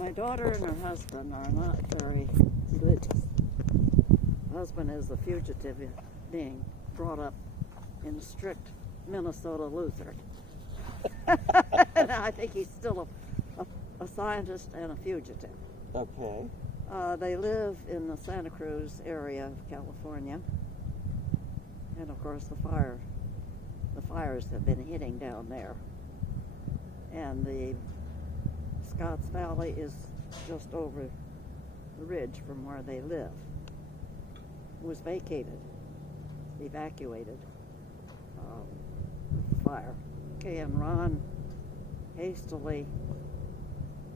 My daughter and her husband are not very religious. The husband is a fugitive being brought up in a strict Minnesota Lutheran. And I think he's still a scientist and a fugitive. Okay. They live in the Santa Cruz area of California. And of course the fires have been hitting down there. And the Scotts Valley is just over the ridge from where they live. It was evacuated with the fire. Okay, and Ron hastily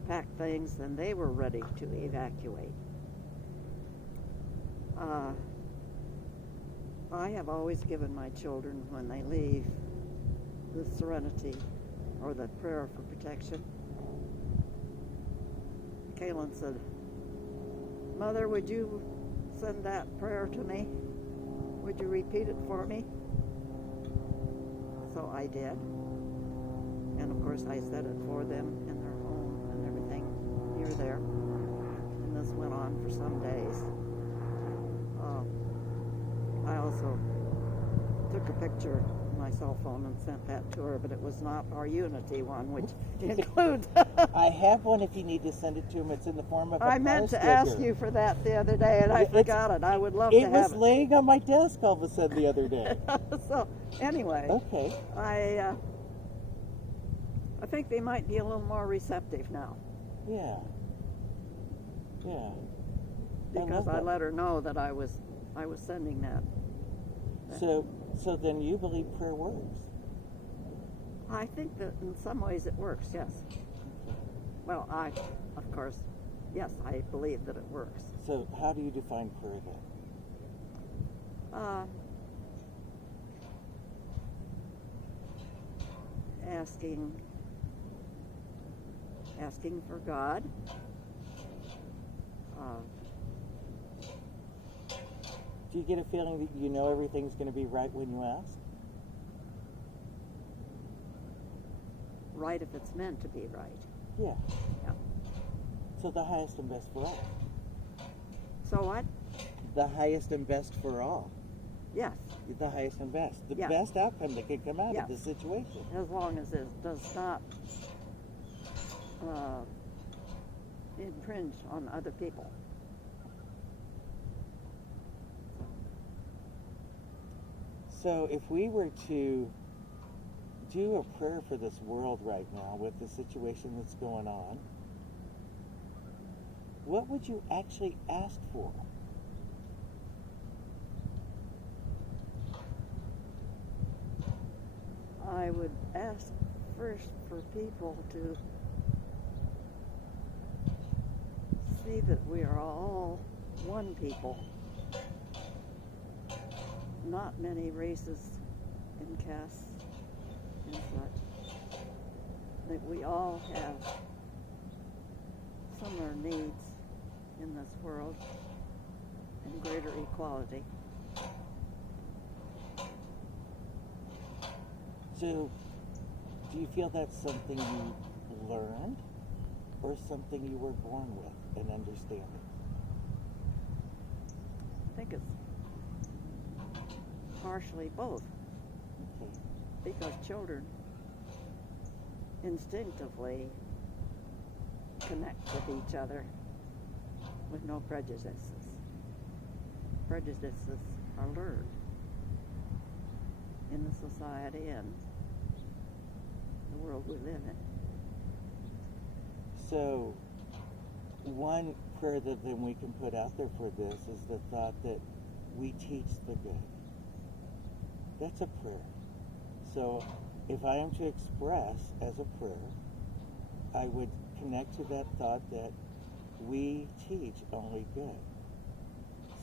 packed things and they were ready to evacuate. I have always given my children, when they leave, the serenity or the prayer for protection. Kaylin said, "Mother, would you send that prayer to me? Would you repeat it for me?" So I did. And of course I said it for them in their home and everything near there. And this went on for some days. I also took a picture of my cell phone and sent that to her, but it was not our Unity one, which includes... I have one if you need to send it to him. It's in the form of a I meant to ask you for that the other day, and I forgot it. I would love to have it. It was laying on my desk all of a sudden the other day. So, anyway. Okay. I think they might be a little more receptive now. Yeah. Yeah. Because I let her know that I was sending that. So then you believe prayer works? I think that in some ways it works, yes. Well, of course, yes, I believe that it works. So how do you define prayer then? Asking for God. Do you get a feeling that you know everything's going to be right when you ask? Right if it's meant to be right. Yeah. Yeah. So the highest and best for all. So what? The highest and best for all. Yes. The highest and best. The yes. best outcome that can come out yes. of the situation. As long as it does not infringe on other people. So if we were to do a prayer for this world right now with the situation that's going on, what would you actually ask for? I would ask first for people to see that we are all one people. Not many races and castes and such. That we all have similar needs in this world and greater equality. So, do you feel that's something you learned or something you were born with and understanding? I think it's partially both. Okay. Because children instinctively connect with each other with no prejudices. Prejudices are learned in the society and the world we live in. So, one prayer that then we can put out there for this is the thought that we teach the good. That's a prayer. So, if I am to express as a prayer, I would connect to that thought that we teach only good.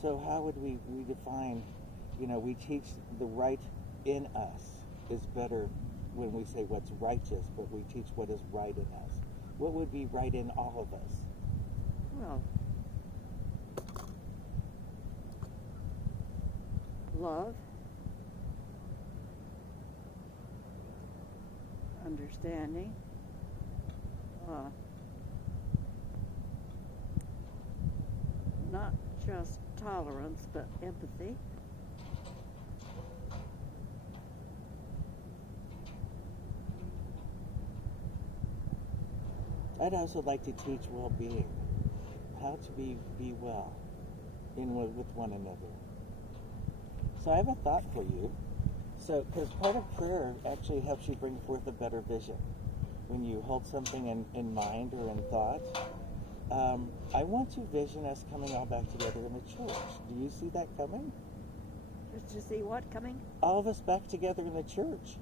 So how would we define, we teach the right in us is better when we say what's righteous, but we teach what is right in us. What would be right in all of us? Well, love, understanding, not just tolerance, but empathy. I'd also like to teach well-being, how to be well with one another. So I have a thought for you. So, because part of prayer actually helps you bring forth a better vision. When you hold something in mind or in thought, I want to vision us coming all back together in the church. Do you see that coming? Did you see what coming? All of us back together in the church.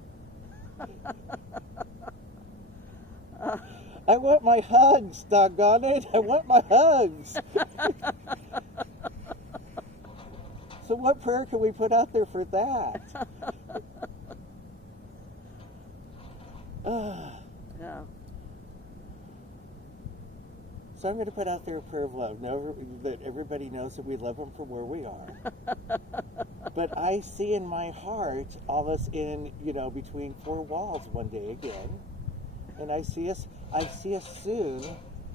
I want my hugs, doggone it. I want my hugs. So what prayer can we put out there for that? Yeah. So I'm going to put out there a prayer of love. That everybody knows that we love them for where we are. But I see in my heart all of us in, between four walls one day again. And I see us soon,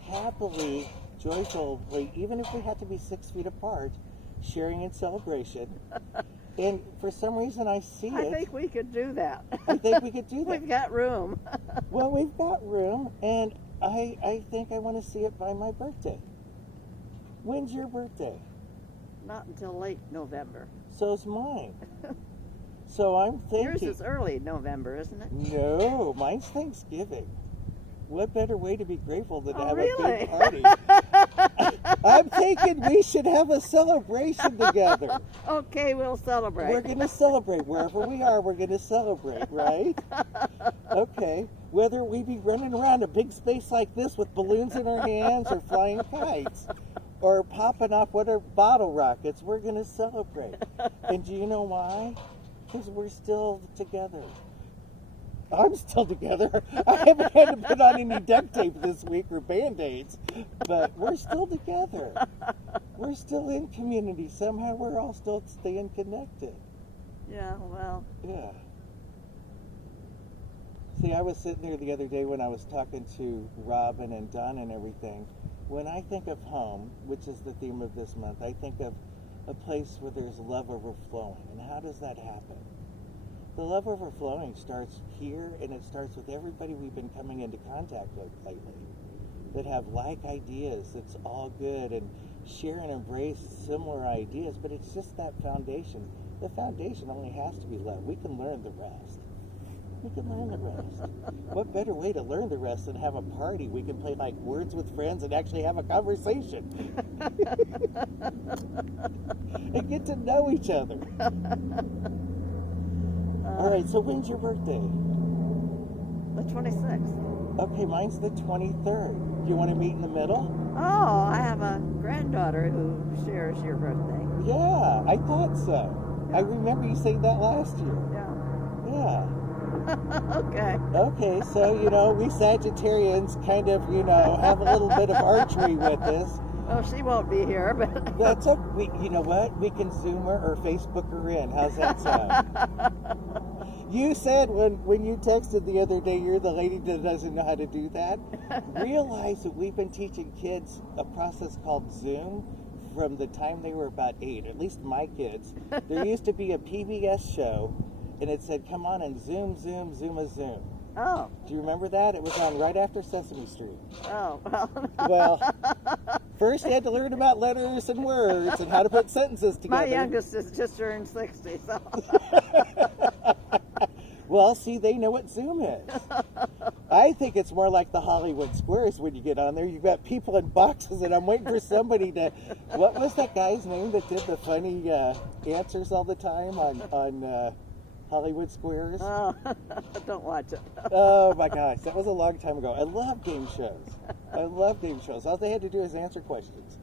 happily, joyfully, even if we have to be 6 feet apart, sharing in celebration. And for some reason I see it. I think we could do that. I think we could do that. We've got room. Well, we've got room, and I think I want to see it by my birthday. When's your birthday? Not until late November. So's mine. So I'm thinking... Yours is early November, isn't it? No, mine's Thanksgiving. What better way to be grateful than to have really? a big party? I'm thinking we should have a celebration together. Okay, we'll celebrate. We're going to celebrate. Wherever we are, we're going to celebrate, right? Okay. Whether we be running around a big space like this with balloons in our hands or flying kites or popping off bottle rockets, we're going to celebrate. And do you know why? Because we're still together. I'm still together. I haven't had to put on any duct tape this week or Band-Aids, but we're still together. We're still in community. Somehow we're all still staying connected. Yeah, well. Yeah. See, I was sitting there the other day when I was talking to Robin and Don and everything. When I think of home, which is the theme of this month, I think of a place where there's love overflowing. And how does that happen? The love overflowing starts here, and it starts with everybody we've been coming into contact with lately that have like ideas. It's all good, and share and embrace similar ideas, but it's just that foundation. The foundation only has to be love. We can learn the rest. We can learn the rest. What better way to learn the rest than have a party? We can play like Words with Friends and actually have a conversation. And get to know each other. All right, so when's your birthday? The 26th. Okay, mine's the 23rd. Do you want to meet in the middle? Oh, I have a granddaughter who shares your birthday. Yeah, I thought so. I remember you saying that last year. Yeah. Yeah. Okay. Okay, so, we Sagittarians kind of, have a little bit of archery with this. Well, she won't be here, but... That's okay. You know what? We can Zoom her or Facebook her in. How's that sound? You said when you texted the other day, you're the lady that doesn't know how to do that. Realize that we've been teaching kids a process called Zoom from the time they were about 8, at least my kids. There used to be a PBS show, and it said, come on and Zoom, Zoom, Zoom a Zoom. Oh. Do you remember that? It was on right after Sesame Street. Oh, well. Well, first you had to learn about letters and words and how to put sentences together. My youngest has just turned 60, so... Well, see, they know what Zoom is. I think it's more like the Hollywood Squares when you get on there. You've got people in boxes, and I'm waiting for somebody to... What was that guy's name that did the funny answers all the time on Hollywood Squares? Oh, don't watch it. Oh, my gosh. That was a long time ago. I love game shows. I love game shows. All they had to do is answer questions.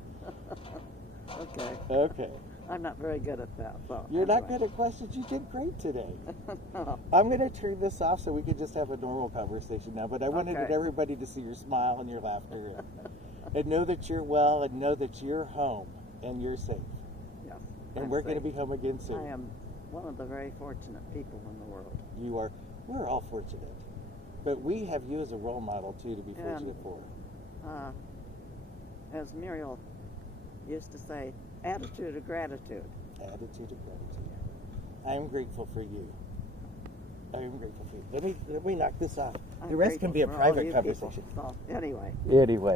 Okay. Okay. I'm not very good at that. So You're not good at questions. You did great today. Oh. I'm going to turn this off so we can just have a normal conversation now. But I wanted everybody to see your smile and your laughter and know that you're well and know that you're home and you're safe. Yes. And we're going to be home again soon. I am one of the very fortunate people in the world. You are. We're all fortunate. But we have you as a role model, too, to be fortunate for. As Muriel used to say, attitude of gratitude. Attitude of gratitude. I am grateful for you. I am grateful for you. Let me knock this off. I'm The rest can be a grateful for all private you conversation. people. So, anyway. Anyway.